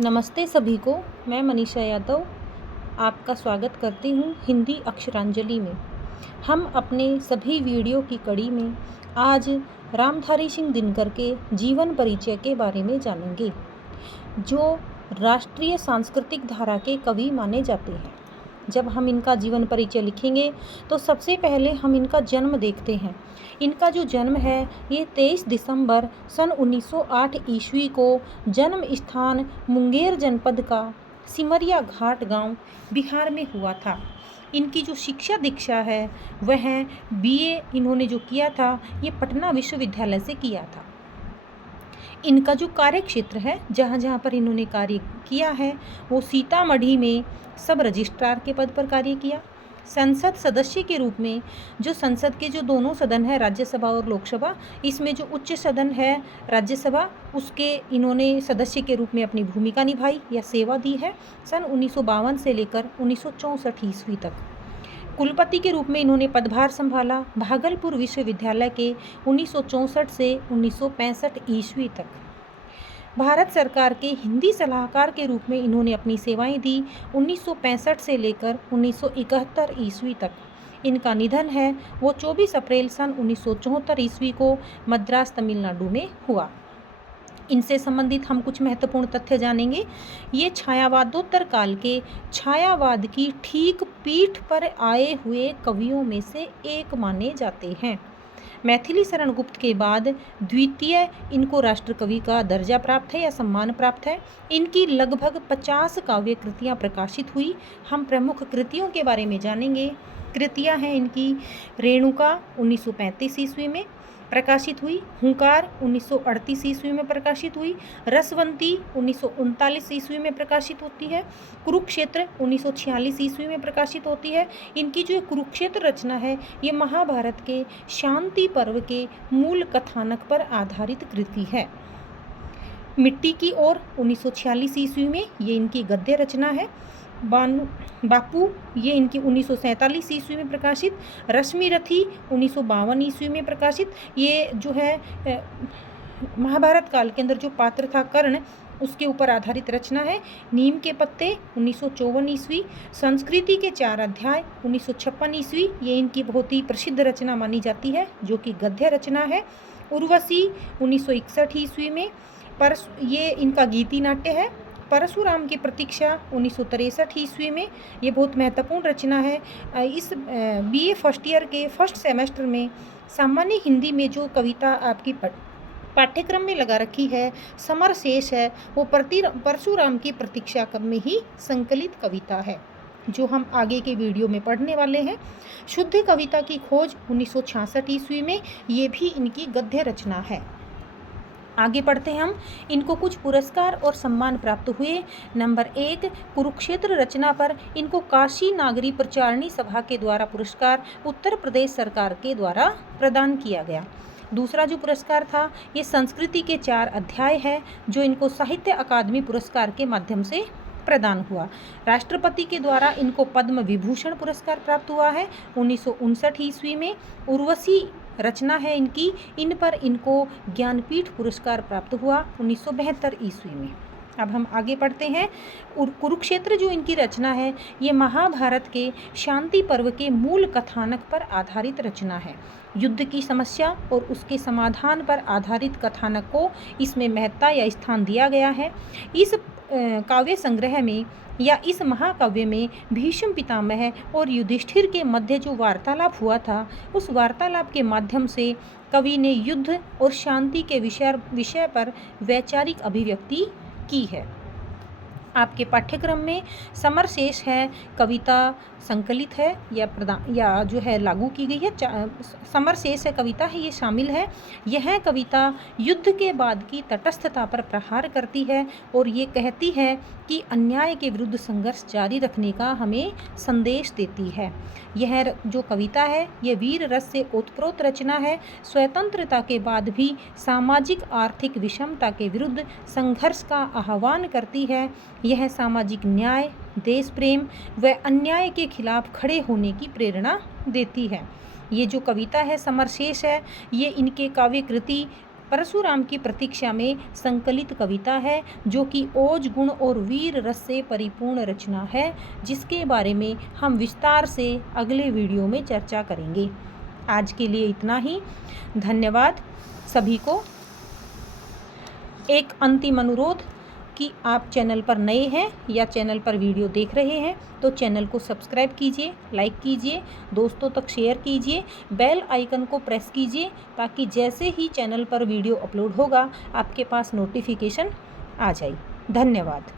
नमस्ते सभी को। मैं मनीषा यादव आपका स्वागत करती हूँ हिंदी अक्षरांजलि में। हम अपने सभी वीडियो की कड़ी में आज रामधारी सिंह दिनकर के जीवन परिचय के बारे में जानेंगे, जो राष्ट्रीय सांस्कृतिक धारा के कवि माने जाते हैं। जब हम इनका जीवन परिचय लिखेंगे तो सबसे पहले हम इनका जन्म देखते हैं। इनका जो जन्म है ये 23 दिसंबर सन 1908 ईस्वी को जन्म स्थान मुंगेर जनपद का सिमरिया घाट गांव बिहार में हुआ था। इनकी जो शिक्षा दीक्षा है वह बीए इन्होंने जो किया था ये पटना विश्वविद्यालय से किया था। इनका जो कार्य क्षेत्र है जहाँ जहाँ पर इन्होंने कार्य किया है वो सीतामढ़ी में सब रजिस्ट्रार के पद पर कार्य किया। संसद सदस्य के रूप में जो संसद के जो दोनों सदन है राज्यसभा और लोकसभा, इसमें जो उच्च सदन है राज्यसभा उसके इन्होंने सदस्य के रूप में अपनी भूमिका निभाई या सेवा दी है सन 1952 से लेकर 1964 ईस्वी तक। कुलपति के रूप में इन्होंने पदभार संभाला भागलपुर विश्वविद्यालय के 1964 से 1965 ईस्वी तक। भारत सरकार के हिंदी सलाहकार के रूप में इन्होंने अपनी सेवाएं दी 1965 से लेकर 1971 ईस्वी तक। इनका निधन है वो 24 अप्रैल सन 1974 ईस्वी को मद्रास तमिलनाडु में हुआ। इनसे संबंधित हम कुछ महत्वपूर्ण तथ्य जानेंगे। ये छायावादोत्तर काल के छायावाद की ठीक पीठ पर आए हुए कवियों में से एक माने जाते हैं। मैथिली शरण गुप्त के बाद द्वितीय इनको राष्ट्र कवि का दर्जा प्राप्त है या सम्मान प्राप्त है। इनकी लगभग 50 काव्य कृतियाँ प्रकाशित हुई। हम प्रमुख कृतियों के बारे में जानेंगे। कृतियाँ हैं इनकी रेणुका 1935 ईस्वी में प्रकाशित हुई, हुंकार 1938 ईस्वी में प्रकाशित हुई, रसवंती 1939 ईस्वी में प्रकाशित होती है, कुरुक्षेत्र 1946 ईस्वी में प्रकाशित होती है। इनकी जो कुरुक्षेत्र रचना है ये महाभारत के शांति पर्व के मूल कथानक पर आधारित कृति है। मिट्टी की ओर 1946 ईस्वी में ये इनकी गद्य रचना है। बापू ये इनकी 1947 ईस्वी में प्रकाशित। रश्मि रथी 1952 ईस्वी में प्रकाशित। ये जो है महाभारत काल के अंदर जो पात्र था कर्ण उसके ऊपर आधारित रचना है। नीम के पत्ते 1954 ईस्वी। संस्कृति के 4 अध्याय 1956 ईस्वी ये इनकी बहुत ही प्रसिद्ध रचना मानी जाती है जो कि गद्य रचना है। उर्वशी 1961 ईस्वी में। ये इनका गीति नाट्य है। परशुराम की प्रतीक्षा 1963 ईस्वी में ये बहुत महत्वपूर्ण रचना है। इस बीए फर्स्ट ईयर के फर्स्ट सेमेस्टर में सामान्य हिंदी में जो कविता आपकी पाठ्यक्रम में लगा रखी है समर शेष है वो परशुराम की प्रतीक्षा में ही संकलित कविता है जो हम आगे के वीडियो में पढ़ने वाले हैं। शुद्ध कविता की खोज 1966 ईस्वी में ये भी इनकी गद्य रचना है। आगे बढ़ते हैं हम। इनको कुछ पुरस्कार और सम्मान प्राप्त हुए। नंबर 1 कुरुक्षेत्र रचना पर इनको काशी नागरी प्रचारणी सभा के द्वारा पुरस्कार उत्तर प्रदेश सरकार के द्वारा प्रदान किया गया। दूसरा जो पुरस्कार था ये संस्कृति के 4 अध्याय है जो इनको साहित्य अकादमी पुरस्कार के माध्यम से प्रदान हुआ। राष्ट्रपति के द्वारा इनको पद्म विभूषण पुरस्कार प्राप्त हुआ है 1959 ईस्वी में। उर्वशी रचना है इनकी, इन पर इनको ज्ञानपीठ पुरस्कार प्राप्त हुआ 1972 ईस्वी में। अब हम आगे पढ़ते हैं। कुरुक्षेत्र जो इनकी रचना है ये महाभारत के शांति पर्व के मूल कथानक पर आधारित रचना है। युद्ध की समस्या और उसके समाधान पर आधारित कथानक को इसमें महत्ता या स्थान दिया गया है। इस काव्य संग्रह में या इस महाकाव्य में भीष्म पितामह और युधिष्ठिर के मध्य जो वार्तालाप हुआ था उस वार्तालाप के माध्यम से कवि ने युद्ध और शांति के विषय पर वैचारिक अभिव्यक्ति की है। आपके पाठ्यक्रम में समर शेष है कविता संकलित है या जो है लागू की गई है। समर शेष है कविता है ये शामिल है। यह कविता युद्ध के बाद की तटस्थता पर प्रहार करती है और ये कहती है कि अन्याय के विरुद्ध संघर्ष जारी रखने का हमें संदेश देती है। यह जो कविता है ये वीर रस से ओतप्रोत रचना है। स्वतंत्रता के बाद भी सामाजिक आर्थिक विषमता के विरुद्ध संघर्ष का आह्वान करती है। यह सामाजिक न्याय, देश प्रेम व अन्याय के खिलाफ खड़े होने की प्रेरणा देती है। ये जो कविता है समर शेष है ये इनके काव्य कृति परशुराम की प्रतीक्षा में संकलित कविता है, जो कि ओज गुण और वीर रस से परिपूर्ण रचना है, जिसके बारे में हम विस्तार से अगले वीडियो में चर्चा करेंगे। आज के लिए इतना ही। धन्यवाद सभी को। एक अंतिम अनुरोध कि आप चैनल पर नए हैं या चैनल पर वीडियो देख रहे हैं तो चैनल को सब्सक्राइब कीजिए, लाइक कीजिए, दोस्तों तक शेयर कीजिए, बेल आइकन को प्रेस कीजिए, ताकि जैसे ही चैनल पर वीडियो अपलोड होगा आपके पास नोटिफिकेशन आ जाए। धन्यवाद।